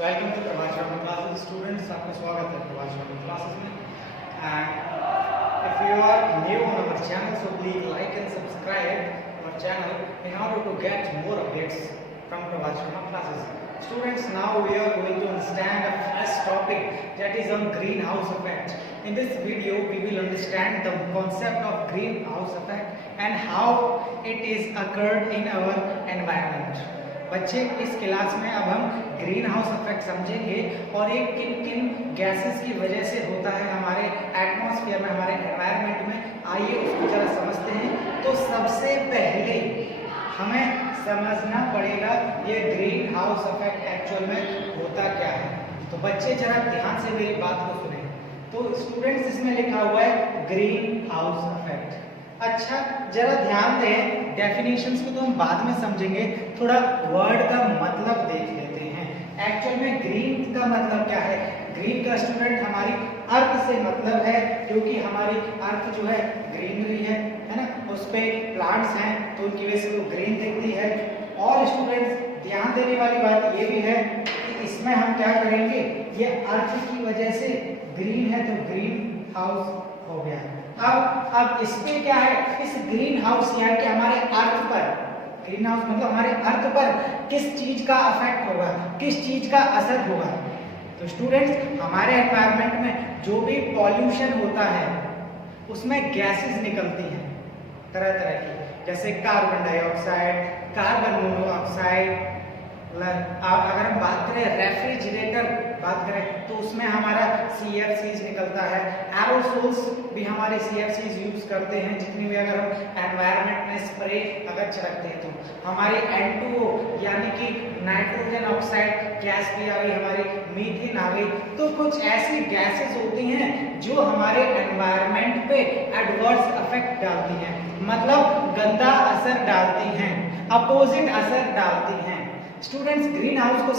Welcome to Prabhat Sharma classes students, आपका स्वागत है प्रभात शर्मा क्लासेस में। And if you are new on our channel, so please like and subscribe our channel in order to get more updates from Prabhat Sharma classes. Students, now we are going to understand a fresh topic, that is on greenhouse effect. In this video we will understand the concept of greenhouse effect and how it is occurred in our environment. बच्चे, इस class में अब हम green house effect समझेंगे और ये किन किन गैसेस की वजह से होता है हमारे एटमॉस्फेयर में, हमारे एनवायरनमेंट में। आइए उसको जरा समझते हैं। तो सबसे पहले हमें समझना पड़ेगा ये ग्रीन हाउस इफेक्ट एक्चुअल में होता क्या है। तो बच्चे जरा ध्यान से मेरी बात को सुने। तो स्टूडेंट्स, इसमें लिखा हुआ है ग्रीन हाउस इफेक्ट। अच्छा, जरा ध्यान दें, डेफिनेशंस को तो हम बाद में समझेंगे, थोड़ा वर्ड का मतलब देख लेते हैं। एक्चुअल में ग्रीन का मतलब क्या है? ग्रीन का स्टूडेंट हमारी अर्थ से मतलब है, क्योंकि हमारी अर्थ जो है ग्रीनरी है ना, उस पे प्लांट्स हैं तो उनकी वजह से वो ग्रीन दिखती है। और स्टूडेंट्स, ध्यान देने वाली बात ये भी है कि इसमें हम क्या करेंगे, ये अर्थ की वजह से ग्रीन है तो ग्रीन हाउस हो गया। अब इस पे क्या है, इस ग्रीन हाउस यानी कि हमारे अर्थ पर, ग्रीन हाउस मतलब हमारे अर्थ पर किस चीज का इफेक्ट होगा, किस चीज का असर होगा। तो स्टूडेंट्स, हमारे एनवायरनमेंट में जो भी पॉल्यूशन होता है उसमें गैसेस निकलती हैं तरह तरह की, जैसे कार्बन डाइऑक्साइड, कार्बन मोनोऑक्साइड। अगर हम बात करें रेफ्रिजरेटर बात करें तो उसमें हमारा CFCs निकलता है। एरोसोल्स भी हमारे CFCs यूज करते हैं, जितनी भी अगर हम एनवायरनमेंट में स्प्रे अगर छिड़कते हैं तो हमारी N2O यानी कि नाइट्रोजन ऑक्साइड गैस भी आ गई, हमारी मीथेन आ गई। तो कुछ ऐसी गैसेस होती हैं जो हमारे एनवायरनमेंट पे एडवर्स इफेक्ट डालती हैं, मतलब गंदा असर डालती हैं, अपोजिट असर डालती हैं। स्टूडेंट्स, ग्रीन हाउस को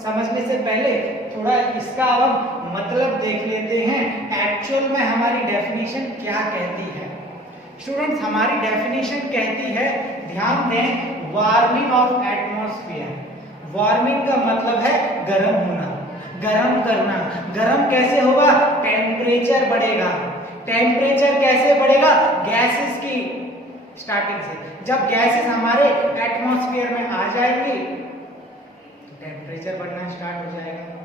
समझने से पहले थोड़ा इसका अब मतलब देख लेते हैं, एक्चुअल में हमारी डेफिनेशन क्या कहती है। स्टूडेंट्स, हमारी डेफिनेशन कहती है, ध्यान दें, वार्मिंग ऑफ एटमॉस्फेयर। वार्मिंग का मतलब है गर्म होना, गर्म करना। गर्म कैसे होगा? टेम्परेचर बढ़ेगा। टेम्परेचर कैसे बढ़ेगा? गैसेस की स्टार्टिंग से। जब गैसेस हमारे एटमॉस्फेयर में आ जाएंगी टेम्परेचर बढ़ना स्टार्ट हो जाएगा।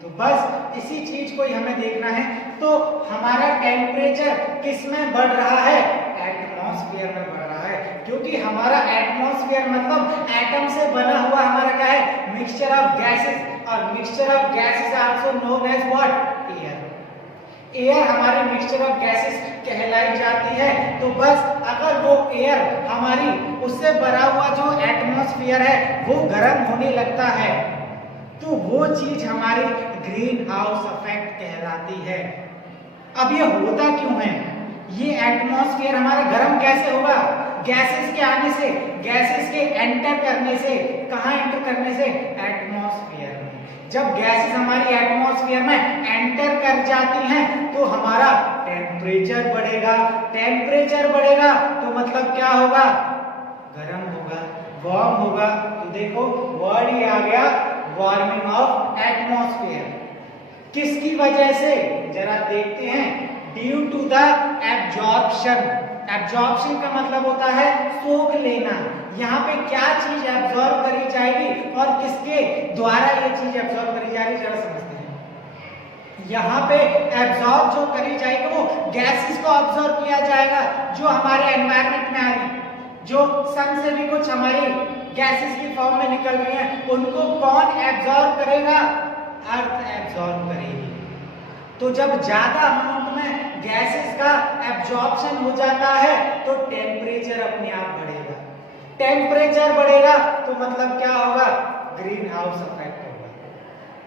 तो बस इसी चीज को ही हमें देखना है। तो हमारा टेम्परेचर किस में बढ़ रहा है? एटमॉस्फेयर में बढ़ रहा है, क्योंकि हमारा एटमॉस्फेयर मतलब एटम से बना हुआ हमारा क्या है? मिक्सचर ऑफ गैसेस, और mixture of gases also known as what? Air. Air हमारे मिक्सचर ऑफ गैसेस कहलाई जाती है। तो बस अगर वो एयर हमारी उससे भरा हुआ जो एटमॉस्फेयर है वो गर्म होने लगता है तो वो चीज हमारी ग्रीन हाउस इफेक्ट कहलाती है। अब ये होता क्यों है? ये एटमॉस्फेयर हमारा गर्म कैसे होगा? गैसेस के आने से, गैसेस के एंटर करने से। कहां एंटर करने से? एटमॉस्फेयर में। जब गैसेस हमारी एटमॉस्फेयर में एंटर कर जाती हैं तो हमारा टेम्परेचर बढ़ेगा। टेम्परेचर बढ़ेगा तो मतलब क्या होगा? गर्म होगा, वार्म होगा। तो देखो वर्ड ही आ गया, वार्मिंग ऑफ एटमॉस्फेयर। किसकी वजह से? जरा देखते हैं, due to the absorption. Absorption का मतलब होता है सोख लेना। यहाँ पे क्या चीज एब्जॉर्ब करी जाएगी और किसके द्वारा ये चीज एब्जॉर्ब करी जा रही है, जरा समझते हैं। यहाँ पे एब्जॉर्ब जो करी जाएगी वो गैसेस को एब्जॉर्ब किया जाएगा जो हमारे एनवायरनमेंट में आ रही, जो सन से भी कुछ हमारी गैसेस की फॉर्म में निकल रही हैं, उनको कौन एब्जॉर्ब करेगा? अर्थ एब्जॉर्ब करेगी। तो जब ज्यादा अमाउंट में गैसेस का एब्जॉर्प्शन हो जाता है तो टेम्परेचर अपने आप बढ़ेगा। टेम्परेचर बढ़ेगा तो मतलब क्या होगा? ग्रीन हाउस इफेक्ट होगा।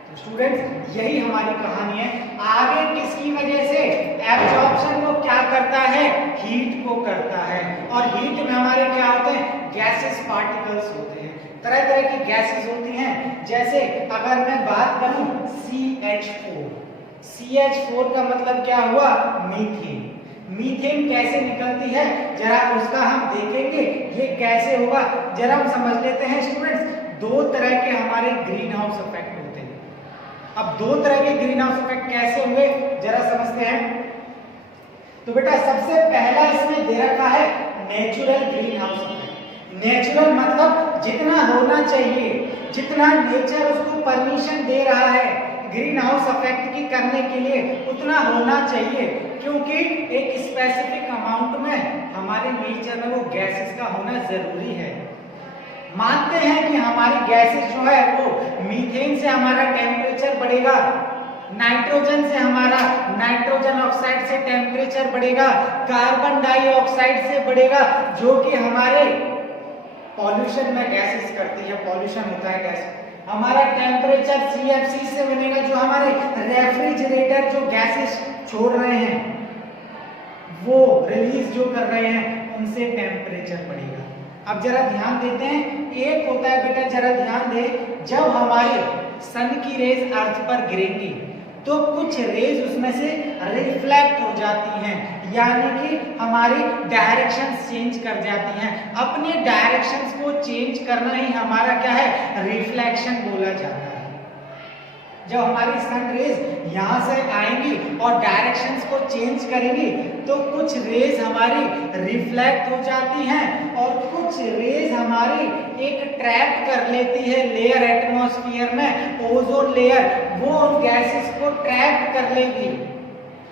तो स्टूडेंट्स, यही हमारी कहानी है। आगे किसकी वजह से? एब्जॉर्प्शन को क्या करता है? हीट को करता है। और हीट में हमारे क्या होते हैं? गैसेस पार्टिकल्स होते हैं, तरह तरह की गैसेस होती हैं। जैसे अगर मैं बात करूं CH4, CH4 का मतलब क्या हुआ? मीथेन। मीथेन कैसे निकलती है जरा उसका हम देखेंगे, ये कैसे होगा जरा हम समझ लेते हैं। स्टूडेंट्स, दो तरह के हमारे ग्रीन हाउस इफेक्ट होते हैं। अब दो तरह के ग्रीन हाउस इफेक्ट कैसे होंगे जरा समझते हैं। तो बेटा सबसे पहला इसमें दे रखा है natural green house effect. Natural मतलब जितना होना चाहिए, जितना नेचर उसको परमिशन दे रहा है ग्रीन हाउस इफेक्ट की करने के लिए, उतना होना चाहिए, क्योंकि एक स्पेसिफिक अमाउंट में हमारे नेचर में वो गैसेस का होना जरूरी है। मानते हैं कि हमारी गैसेस जो है वो मीथेन से हमारा टेम्परेचर बढ़ेगा, नाइट्रोजन से हमारा नाइट्रोजन ऑक्साइड से टेम्परेचर बढ़ेगा, कार्बन डाइऑक्साइड से बढ़ेगा, जो कि हमारे पॉल्यूशन में गैसेस करती है, पॉल्यूशन होता है गैस। हमारा टेम्परेचर CFC से बनेगा, जो हमारे रेफ्रिजरेटर जो गैसेस छोड़ रहे हैं, वो रिलीज जो कर रहे हैं, उनसे टेम्परेचर बढ़ेगा। अब जरा ध्यान देते हैं, एक होता है बेटा, जरा ध्यान दे, जब हमारे सन की रेज अर्थ पर गिरेंगी तो कुछ रेज उसमें से रिफ्लेक्ट हो जाती हैं, यानी कि हमारी डायरेक्शन चेंज कर जाती हैं। अपने डायरेक्शंस को चेंज करना ही हमारा क्या है, रिफ्लेक्शन बोला जाता है। जब हमारी सन रेज यहाँ से आएंगी और डायरेक्शंस को चेंज करेंगी तो कुछ रेज हमारी रिफ्लेक्ट हो जाती हैं और कुछ रेज हमारी एक ट्रैप कर लेती है लेयर एटमॉस्फेयर में, ओजोन लेयर, वो उन गैसेस को ट्रैप कर लेगी।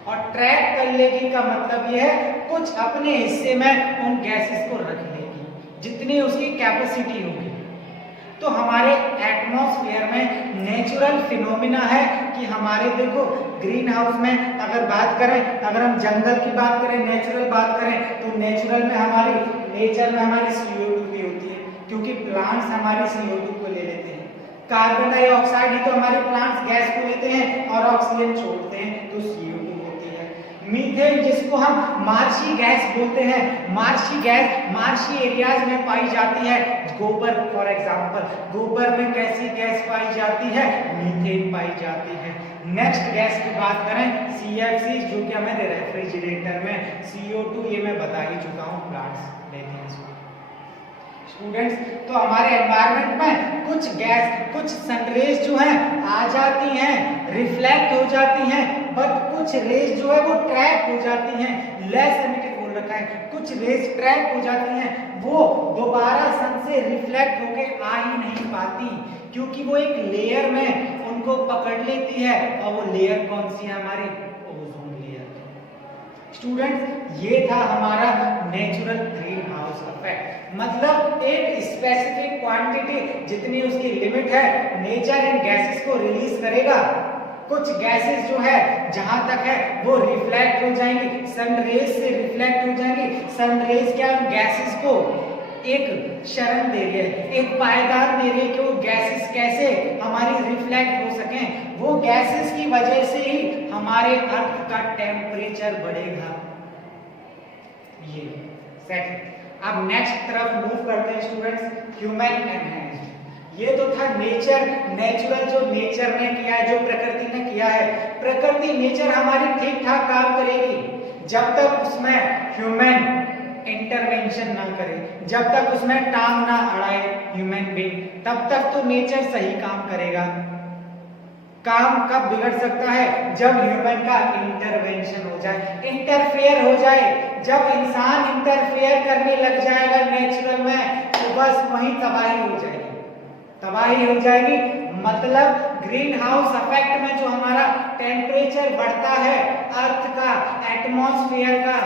और ट्रैप कर लेगी का मतलब यह है कुछ अपने हिस्से में उन गैसेस को रख लेगी, जितनी उसकी कैपेसिटी होगी। तो हमारे एटमॉस्फेयर में नेचुरल फिनोमिना है कि हमारे देखो ग्रीन हाउस में अगर बात करें, अगर हम जंगल की बात करें, नेचुरल बात करें, तो नेचुरल में हमारी नेचर में हमारी CO2 भी होती है, क्योंकि प्लांट्स हमारी CO2 को ले लेते हैं। कार्बन डाइऑक्साइड ही तो हमारे प्लांट्स गैस को लेते हैं और ऑक्सीजन छोड़ते हैं, तो CO2 होती है। मीथेन जिसको हम मार्शी गैस बोलते हैं, मार्शी गैस मार्शी एरियाज में पाई जाती है। गोबर फॉर एग्जांपल, गोबर में कैसी गैस पाई जाती है, मीथेन पाई जाती है। नेक्स्ट गैस की बात करें CFC, जो कि हमें रेफ्रिजरेटर में, CO2 ये मैं बता ही चुका हूँ, प्लांट्स लेते हैं इसको। स्टूडेंट्स, तो हमारे एनवायरनमेंट में कुछ गैस, कुछ सनरेज जो है आ जाती हैं, रिफ्लेक्ट हो जाती हैं, बट कुछ रेज जो है वो ट्रैप हो जाती हैं। लेस एमिटेड बोल रखा है, कुछ रेज ट्रैप हो जाती हैं, वो दोबारा सन से रिफ्लेक्ट होके आ ही नहीं पाती, क्योंकि वो एक लेयर में उनको पकड़ लेती है, और वो लेयर कौन सी है, हमारी ओजोन लेयर। स्टूडेंट्स, ये था हमारा नेचुरल ग्रीन हाउस इफेक्ट। मतलब एक स्पेसिफिक क्वांटिटी, जितनी उसकी लिमिट है, नेचर इन गैसेस को रिलीज करेगा। कुछ गैसेस जो है जहां तक है वो रिफ्लेक्ट हो जाएंगी, सनरेज से रिफ्लेक्ट हो जाएंगी। सनरेज क्या गैसेस को एक शरण दे रही है, एक पायदान दे रही है कि वो गैसेस कैसे हमारी रिफ्लेक्ट हो सकें। वो गैसेस की वजह से ही हमारे अर्थ का टेम्परेचर बढ़ेगा। ये सेट। अब नेक्स्ट तरफ मूव करते हैं स्टूडेंट्स, ह्यूमन एनहांस्ड। ये तो था नेचर, नेचुरल जो नेचर ने किया है, जो प्रकृति ने किया है। प्रकृति नेचर हमारी ठीक ठाक काम करेगी जब तक उसमें ह्यूमन इंटरवेंशन ना करे, जब तक उसमें टांग ना अड़ाए ह्यूमन बीइंग, तब तक तो नेचर सही काम करेगा। काम कब बिगड़ सकता है, जब ह्यूमन का इंटरवेंशन हो जाए, इंटरफेयर हो जाए। जब इंसान इंटरफेयर करने लग जाएगा नेचुरल में, तो बस वहीं तबाही हो जाएगी, तबाही हो जाएगी। मतलब ग्रीन हाउस इफेक्ट में जो हमारा टेम्परेचर बढ़ता है अर्थ का, एटमॉस्फेयर का,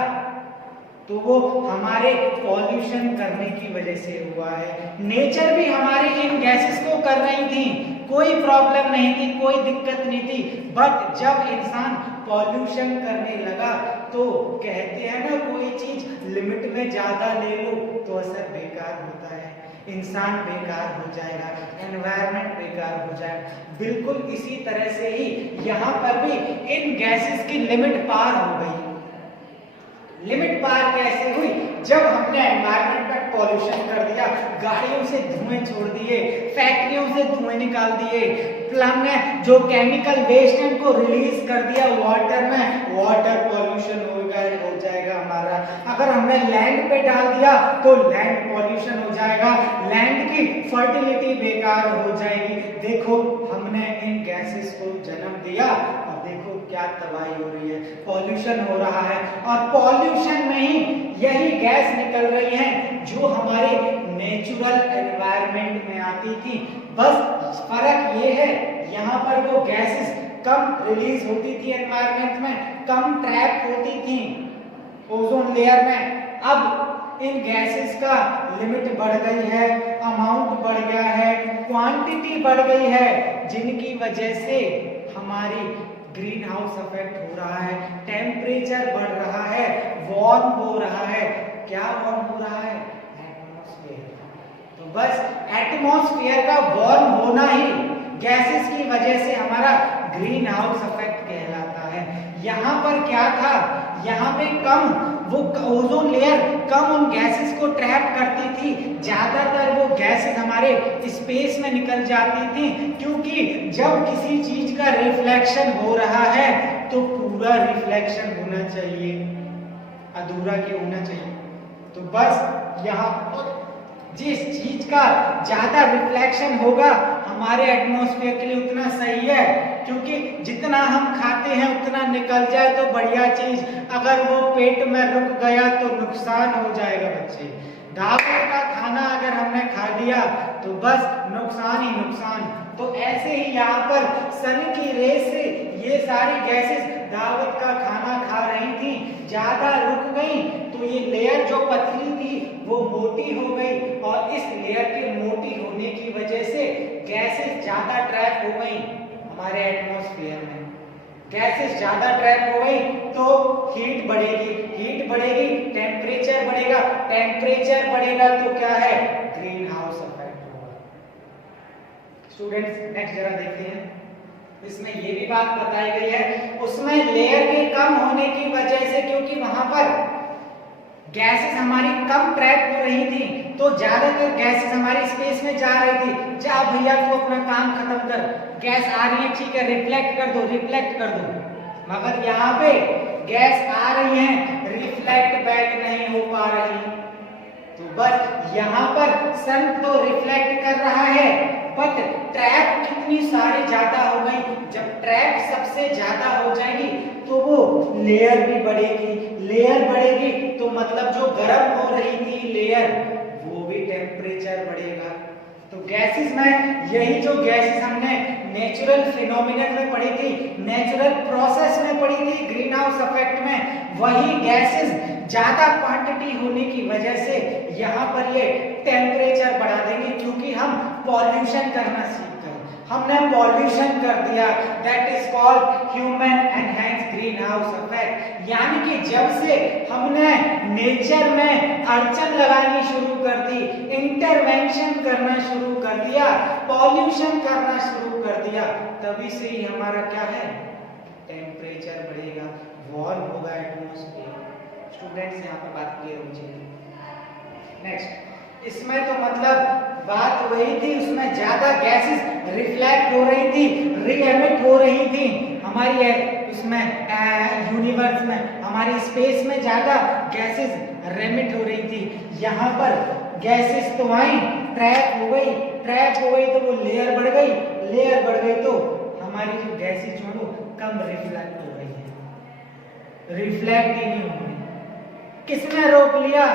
तो वो हमारे पॉल्यूशन करने की वजह से हुआ है। नेचर भी हमारे इन गैसेस को कर रही थी, कोई प्रॉब्लम नहीं थी, कोई दिक्कत नहीं थी, बट जब इंसान पॉल्यूशन करने लगा तो कहते हैं ना, कोई चीज लिमिट में ज्यादा ले लो तो असर बेकार होता है, इंसान बेकार हो जाएगा, एनवायरनमेंट बेकार हो जाएगा। बिल्कुल इसी तरह से ही यहाँ पर भी इन गैसेस की लिमिट पार हो गई। लिमिट पार कैसे हुई, जब हमने एनवायरनमेंट में पॉल्यूशन कर दिया, गाड़ियों से धुएं छोड़ दिए, फैक्ट्रियों से धुएं निकाल दिए, हमने जो केमिकल वेस्ट है उनको रिलीज कर दिया वाटर में, वाटर पॉल्यूशन हो जाएगा हमारा। अगर हमने लैंड पे डाल दिया तो लैंड पॉल्यूशन हो जाएगा, लैंड की फर्टिलिटी बेकार हो जाएगी। देखो हमने इन गैसेस को जन्म दिया और देखो क्या तबाही हो रही है, पॉल्यूशन हो रहा है। और पॉल्यूशन में ही यही गैस निकल रही है जो हमारे नेचुरल एनवायरनमेंट में आती थी, बस फर्क ये है यहाँ पर वो गैसेस कम रिलीज होती थी एनवायरनमेंट में, कम ट्रैप होती थी ओजोन लेयर में। अब इन गैसेस का लिमिट बढ़ गई है, अमाउंट बढ़ गया है, क्वांटिटी बढ़ गई है, जिनकी वजह से हमारी ग्रीन हाउस इफेक्ट हो रहा है, टेम्परेचर बढ़ रहा है, वार्म हो रहा है। क्या वार्म हो रहा है? एटमॉस्फेयर। तो बस एटमॉस्फेयर का वार्म होना ही गैसेस की वजह से हमारा ग्रीन हाउस इफेक्ट कहलाता है। यहाँ पर क्या था, यहाँ पे कम वो ओजोन लेयर कम उन गैसेस को ट्रैप करती थी, ज्यादातर वो गैसेस हमारे स्पेस में निकल जाती थी, क्योंकि जब किसी चीज का रिफ्लेक्शन हो रहा है तो पूरा रिफ्लेक्शन होना चाहिए, अधूरा क्यों होना चाहिए। तो बस यहाँ जिस चीज का ज्यादा रिफ्लेक्शन होगा हमारे एटमॉस्फेयर के लिए उतना सही है, क्योंकि जितना हम खाते हैं उतना निकल जाए तो बढ़िया चीज, अगर वो पेट में रुक गया तो नुकसान हो जाएगा बच्चे। दावत का खाना अगर हमने खा लिया तो बस नुकसान ही नुकसान। तो ऐसे ही यहाँ पर सन की रेस से ये सारी गैसेस दावत का खाना खा रही थी, ज्यादा रुक गई तो ये लेयर जो पतली थी वो मोटी हो गई, और इस लेयर के मोटी होने की वजह से गैसेस ज्यादा ट्रैप हो गई हमारे एटमॉस्फेयर में। गैसेस ज्यादा ट्रैप हो गई तो हीट बढ़ेगी, हीट बढ़ेगी टेम्परेचर बढ़ेगा, टेम्परेचर बढ़ेगा तो क्या है, ग्रीन हाउस इफेक्ट होगा। स्टूडेंट्स नेक्स्ट जरा देखते हैं, इसमें ये भी बात बताई गई है, उसमें लेयर के कम होने की वजह से, क्योंकि वहां पर गैसेस हमारी कम ट्रैप हो रही थी तो ज्यादातर गैसेस हमारी स्पेस में जा रही थी। जा भैया तू अपना काम खत्म कर, गैस आ रही है ठीक है रिफ्लेक्ट कर दो, रिफ्लेक्ट कर दो। मगर यहाँ पे गैस आ रही है, रिफ्लेक्ट बैक नहीं हो पा रही। तो बस यहाँ पर सन तो रिफ्लेक्ट कर रहा है, बट ट्रैप कितनी सारी ज्यादा हो गई। जब ट्रैप सबसे ज्यादा हो जाएगी तो वो लेयर भी बढ़ेगी, लेयर बढ़ेगी तो मतलब जो गर्म हो रही थी लेयर वो भी टेम्परेचर बढ़ेगा। तो गैसेस में यही जो गैसेस हमने नेचुरल फिनोमिनन में पढ़ी थी, नेचुरल प्रोसेस में पढ़ी थी ग्रीन हाउस इफेक्ट में, वही गैसेस ज्यादा क्वांटिटी होने की वजह से यहाँ पर ये टेम्परेचर बढ़ा देंगे, क्योंकि हम पॉल्यूशन करना सीख गए, हमने पॉल्यूशन कर दिया। That is called human enhanced green house effect. यानी कि जब से हमने नेचर में अड़चन लगानी शुरू कर दी, इंटरवेंशन करना शुरू कर दिया, पॉल्यूशन करना शुरू कर दिया, तभी से ही हमारा क्या है, टेम्परेचर बढ़ेगा, वार्म होगा एटमॉस्फेयर। स्टूडेंट्स यहाँ पे बात क्लियर होनी चाहिए। नेक्स्ट, इसमें तो मतलब बात वही थी, उसमें ज्यादा गैसेस रिफ्लेक्ट हो रही थी, री-एमिट हो रही थी हमारी उसमें यूनिवर्स में, हमारी स्पेस में ज्यादा गैसेस रेमिट हो रही थी। यहाँ पर गैसेस तो आई, ट्रैप हो गई, ट्रैप हो गई तो वो लेयर बढ़ गई, लेयर बढ़ गई तो हमारी जो गैसेस जो कम रिफ्लेक्ट हो रही है, रिफ्लेक्ट ही नहीं हो रही। किसने रोक लिया?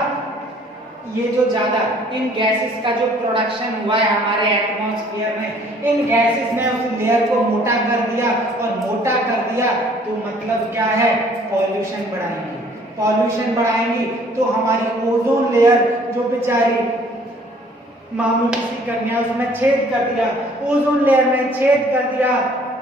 ये जो ज्यादा इन गैसेस का जो प्रोडक्शन हुआ है हमारे एटमॉस्फेयर में, इन गैसेस ने उस लेयर को मोटा कर दिया, और मोटा कर दिया तो मतलब क्या है, पॉल्यूशन बढ़ाएंगे। पॉल्यूशन बढ़ाएंगी तो हमारी ओजोन लेयर जो बेचारी मामूली सी कन्या, उसमें छेद कर दिया, ओजोन लेयर में छेद कर दिया।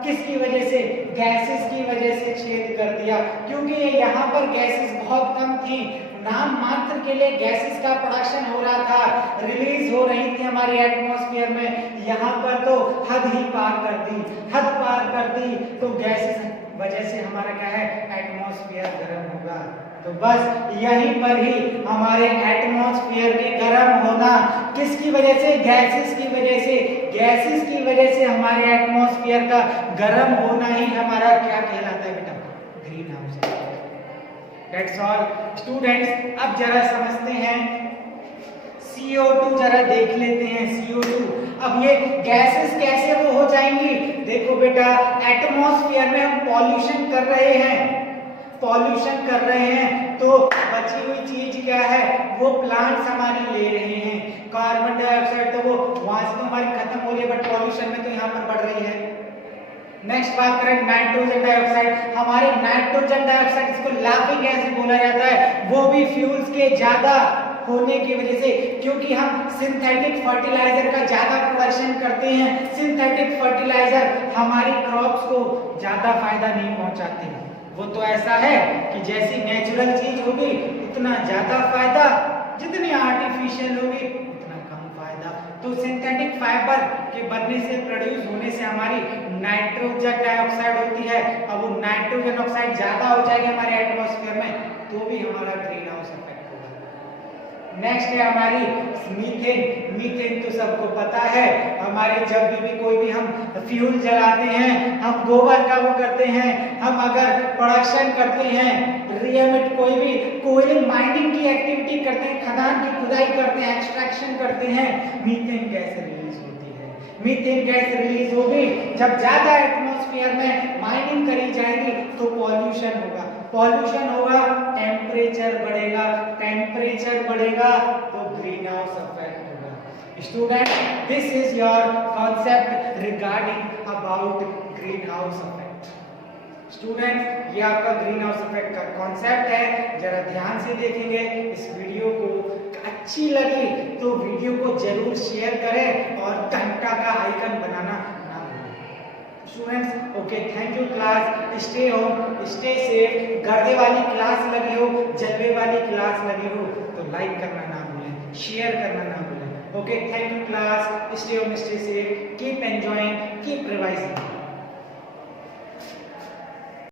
किसकी वजह से? गैसेस की वजह से छेद कर दिया, क्योंकि यहाँ पर गैसेस बहुत कम थी, नाम मात्र के लिए गैसेस का प्रोडक्शन हो रहा था, रिलीज हो रही थी हमारे एटमॉस्फेयर में। यहाँ पर तो हद ही पार कर दी, हद पार कर दी तो गैसेस वजह से हमारा क्या है, एटमॉस्फेयर गर्म होगा। तो बस यहीं पर ही हमारे एटमॉस्फेयर के गर्म होना किसकी वजह से? गैसेस की वजह से। गैसेस की एटमॉस्फेयर का गर्म होना ही हमारा क्या कहलाता है बेटा? Green house effect. That's all students. अब जरा समझते हैं CO2, जरा देख लेते हैं CO2। अब ये गैसेस कैसे वो हो जाएंगी? देखो बेटा, एटमॉस्फेयर में हम पॉल्यूशन कर रहे हैं, पॉल्यूशन कर रहे हैं, तो बची हुई चीज क्या है? वो प्लांट्स हमारी ले रहे हैं। कार्बन डाइऑक्साइड तो वो वहां से तो हमारी खत्म हो रही है, बट पॉल्यूशन में तो यहाँ पर बढ़ रही है। नेक्स्ट बात करें नाइट्रोजन डाइऑक्साइड। हमारे नाइट्रोजन डाइऑक्साइड, इसको लाफिंग गैस भी बोला जाता है, वो भी फ्यूल्स के ज्यादा होने की वजह से, क्योंकि हम सिंथेटिक फर्टिलाइजर का ज्यादा प्रोडक्शन करते हैं। सिंथेटिक फर्टिलाइजर हमारी क्रॉप्स को ज्यादा फायदा नहीं पहुंचाते हैं। वो तो ऐसा है कि जैसी नेचुरल चीज होगी उतना ज्यादा फायदा, जितनी आर्टिफिशियल होगी उतना कम फायदा। तो सिंथेटिक फाइबर के बनने से, प्रोड्यूस होने से हमारी नाइट्रोजन डाइऑक्साइड होती है। अब वो नाइट्रोजन ऑक्साइड ज्यादा हो जाएगी हमारे एटमॉस्फेयर में, तो भी हमारा ग्रीन हाउस इफेक्ट होगा। नेक्स्ट है हमारी मीथेन। मीथेन तो सबको पता है, हमारे जब भी कोई भी हम फ्यूल जलाते हैं, हम गोबर का वो करते हैं, हम अगर प्रोडक्शन करते हैं, रिएमिट कोई भी कोयले माइनिंग की एक्टिविटी करते हैं, खदान की खुदाई करते हैं, एक्सट्रैक्शन करते हैं, मीथेन गैस रिलीज होती है। मीथेन गैस रिलीज होगी, जब ज्यादा एटमॉस्फेयर में माइनिंग करी जाएगी तो पॉल्यूशन होगा, पॉल्यूशन होगा, टेम्परेचर बढ़ेगा, टेम्परेचर बढ़ेगा तो ग्रीन हाउस इफेक्ट होगा। Student, this is your concept regarding about green house effect. Student, ये आपका ग्रीन हाउस इफेक्ट का कॉन्सेप्ट है, जरा ध्यान से देखेंगे इस वीडियो को। अच्छी लगी तो वीडियो को जरूर शेयर करें और घंटा का आइकन बनाना ना भूलें। Students, okay, thank you class. Stay home, stay safe. गर्दे वाली क्लास लगी हो, जलवे वाली क्लास लगी हो तो लाइक करना ना भूलें, शेयर करना ना भूलें। Okay, thank you class. Stay home, stay safe, keep enjoying, keep revising.